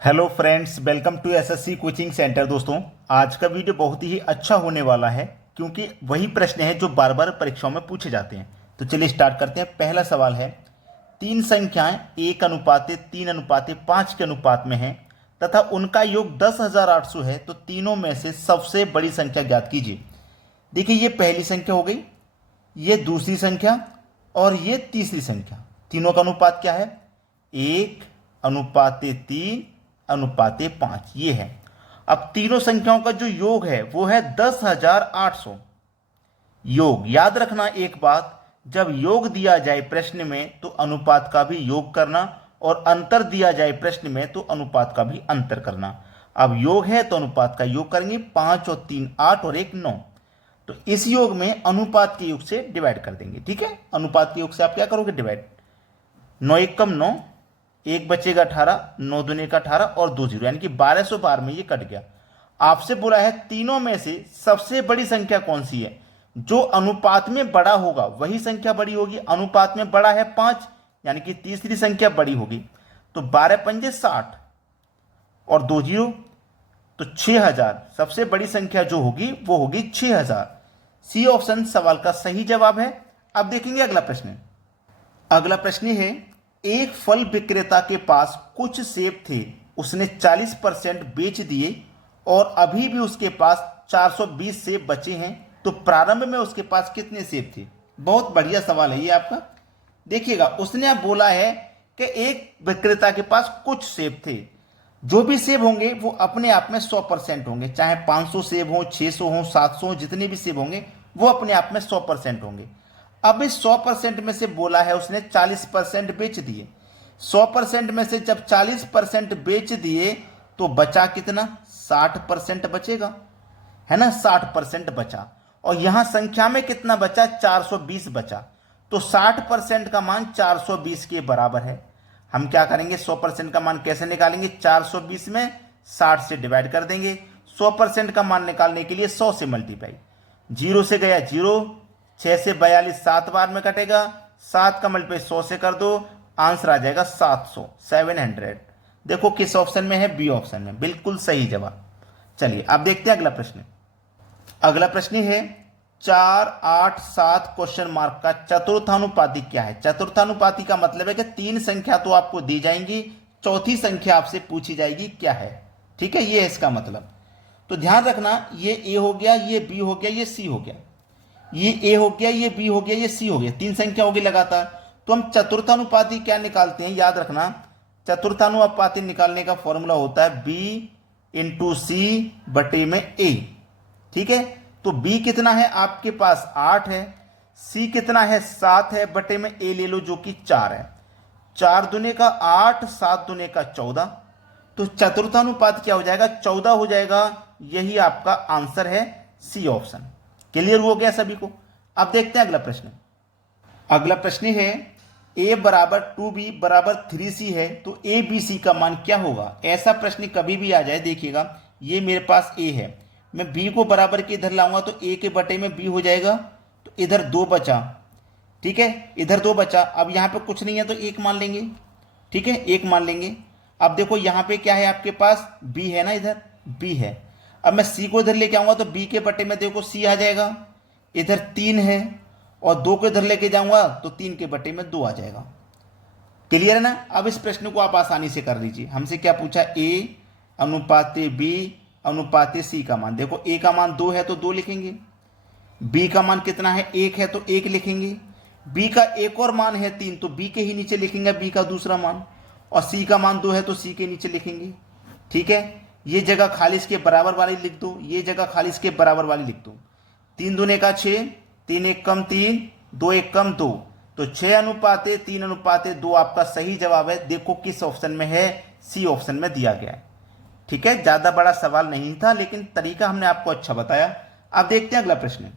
Hello friends, welcome to SSC coaching centre. दोस्तों, आज का वीडियो बहुत ही अच्छा होने वाला है क्योंकि वही प्रश्न है जो बार बार परीक्षाओं में पूछे जाते हैं। तो चलिए स्टार्ट करते हैं। पहला सवाल है, तीन संख्याएं 1:3:5 के अनुपात में हैं तथा उनका योग 10,800 है, तो तीनों में से सबसे बड़ी संख्या ज्ञात कीजिए। देखिए, ये पहली संख्या हो गई, ये दूसरी संख्या और ये तीसरी संख्या। तीनों का अनुपात क्या है? 1:3:5 ये है। अब तीनों संख्याओं का जो योग है वो है 10,800। योग याद रखना एक बात, जब योग दिया जाए प्रश्न में तो अनुपात का भी योग करना, और अंतर दिया जाए प्रश्न में तो अनुपात का भी अंतर करना। अब योग है तो अनुपात का योग करेंगे, 5 और 3 8 और 1 9। तो इस योग में अनुपात के योग से डिवाइड कर देंगे। ठीक है, अनुपात के योग से आप क्या करोगे? डिवाइड। 9 1 कम 9, एक बचेगा 18, 9 दूनी का 18 और 2 0, यानी कि 1200 बार में ये कट गया। आपसे बोला है तीनों में से सबसे बड़ी संख्या कौन सी है? जो अनुपात में बड़ा होगा वही संख्या बड़ी होगी। अनुपात में बड़ा है 5, यानी कि तीसरी संख्या बड़ी होगी। तो 12 पंजे 60 और 2 0, तो 6000 सबसे बड़ी संख्या जो होगी वो होगी 6000। सी ऑप्शन सवाल का सही जवाब है। अब देखेंगे अगला प्रश्न। अगला प्रश्न है, एक फल विक्रेता के पास कुछ सेब थे, उसने 40% बेच दिए और अभी भी उसके पास 420 सेब बचे हैं, तो प्रारंभ में उसके पास कितने सेब थे? बहुत बढ़िया सवाल है ये आपका। देखिएगा, उसने अब बोला है कि एक विक्रेता के पास कुछ सेब थे। जो भी सेब होंगे वो अपने आप में 100% होंगे, चाहे 500 सेब हो, 600 हो, 700 हो, जितने भी सेब होंगे वो अपने आप में 100% होंगे। अब इस 100% में से बोला है उसने 40% बेच दिए। 100% में से जब 40% बेच दिए तो बचा कितना? 60% बचेगा, है ना? 60% बचा। और यहां संख्या में कितना बचा? 420 बचा। तो 60% का मान 420 के बराबर है। हम क्या करेंगे? 100% का मान कैसे निकालेंगे? 420 में 60 से डिवाइड कर देंगे। 100% का मान निकालने के लिए 100 से मल्टीप्लाई। 0 से गया 0, 6 से 42 7 बार में कटेगा, 7 का मल्टीप्लाई 100 से कर दो, आंसर आ जाएगा 700, 700। देखो किस ऑप्शन में है? बी ऑप्शन में, बिल्कुल सही जवाब। चलिए अब देखते हैं अगला प्रश्न। अगला प्रश्न है, 4 8 7 क्वेश्चन मार्क का चतुर्थानुपाती क्या है? चतुर्थानुपाती का मतलब है कि तीन संख्या तो आपको दी जाएंगी, चौथी संख्या आपसे पूछी जाएगी क्या है। ठीक है, ये है इसका मतलब। तो ध्यान रखना, ये ए हो गया, ये बी हो गया, ये सी हो गया, ये ए हो गया, ये बी हो गया, ये सी हो गया, तीन संख्या होगी लगातार। तो हम चतुर्थानुपाती क्या निकालते हैं? याद रखना, चतुर्थानुपाती निकालने का फॉर्मूला होता है बी इंटू सी बटे में ए। ठीक है, तो बी कितना है आपके पास? 8 है। सी कितना है? 7 है, बटे में ए ले लो जो कि 4 है। 4 दूने का 8, 7 दूने का 14। तो चतुर्थानुपात क्या हो जाएगा? 14 हो जाएगा। यही आपका आंसर है, सी ऑप्शन। क्लियर हो गया सभी को? अब देखते हैं अगला प्रश्न। अगला प्रश्न है, a बराबर 2b बराबर 3c है, तो a b c का मान क्या होगा? ऐसा प्रश्न कभी भी आ जाए, देखिएगा ये मेरे पास a है, मैं b को बराबर के इधर लाऊंगा तो a के बटे में b हो जाएगा, तो इधर 2 बचा। ठीक है, इधर 2 बचा। अब यहाँ पे कुछ नहीं है तो 1 मान लेंगे। ठीक है, 1 मान लेंगे। अब देखो यहाँ पे क्या है आपके पास? b है ना, इधर b है। अब मैं c को इधर लेके आऊंगा तो b के बटे में देखो c आ जाएगा, इधर 3 है, और 2 को इधर लेके जाऊंगा तो 3 के बटे में 2 आ जाएगा। क्लियर है ना? अब इस प्रश्न को आप आसानी से कर लीजिए। हमसे क्या पूछा? a अनुपाते b अनुपाते c का मान। देखो a का मान 2 है तो 2 लिखेंगे, b का मान कितना है? 1 है तो 1 लिखेंगे, b का एक और मान है 3 तो b के ही नीचे लिखेंगे b का दूसरा मान, और c का मान 2 है तो c के नीचे लिखेंगे। ठीक है, ये जगह खाली इसके बराबर वाली लिख दो, ये जगह खाली इसके बराबर वाली लिख दो। 3 दूने का 6, 3 1 कम 3, 2 1 कम 2, तो 6 अनुपाते 3 अनुपाते 2 आपका सही जवाब है। देखो किस ऑप्शन में है? सी ऑप्शन में दिया गया है। ठीक है, ज्यादा बड़ा सवाल नहीं था लेकिन तरीका हमने आपको अच्छा बताया। अब देखते हैं अगला प्रश्न।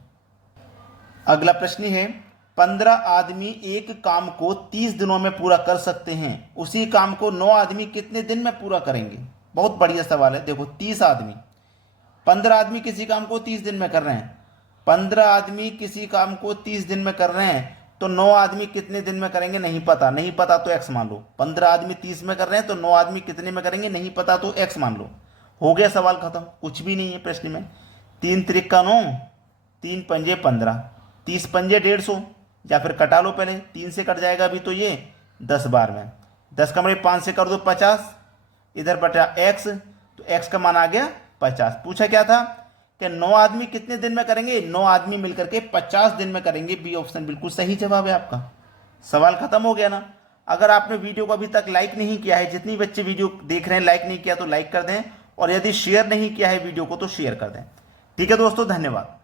अगला प्रश्न है, 15 आदमी एक काम को 30 दिनों में पूरा कर सकते हैं, उसी काम को 9 आदमी कितने दिन में पूरा करेंगे? बहुत बढ़िया सवाल है। देखो 30 आदमी, 15 आदमी किसी काम को 30 दिन में कर रहे हैं, 15 आदमी किसी काम को 30 दिन में कर रहे हैं, तो 9 आदमी कितने दिन में करेंगे, नहीं पता, नहीं पता तो x मान लो। 15 आदमी 30 में कर रहे हैं तो 9 आदमी कितने में करेंगे, नहीं पता तो x मान लो। हो गया सवाल खत्म, कुछ भी नहीं है प्रश्न में। 3 त्रिक 9, 3 पंजे 15, 30 पंजे 150, या फिर कटा लो पहले, 3 से कट जाएगा अभी तो ये 10 बार में, 10 का मतलब 5 से कर दो 50, इधर बटा x, तो x का मान आ गया 50। पूछा क्या था कि 9 आदमी कितने दिन में करेंगे, 9 आदमी मिलकर के 50 दिन में करेंगे। बी ऑप्शन बिल्कुल सही जवाब है आपका। सवाल खत्म हो गया ना। अगर आपने वीडियो को अभी तक लाइक नहीं किया है, जितनी बच्चे वीडियो देख रहे हैं लाइक नहीं किया तो लाइक कर दें, और यदि शेयर नहीं किया है वीडियो को तो शेयर कर दें। ठीक है दोस्तों, धन्यवाद।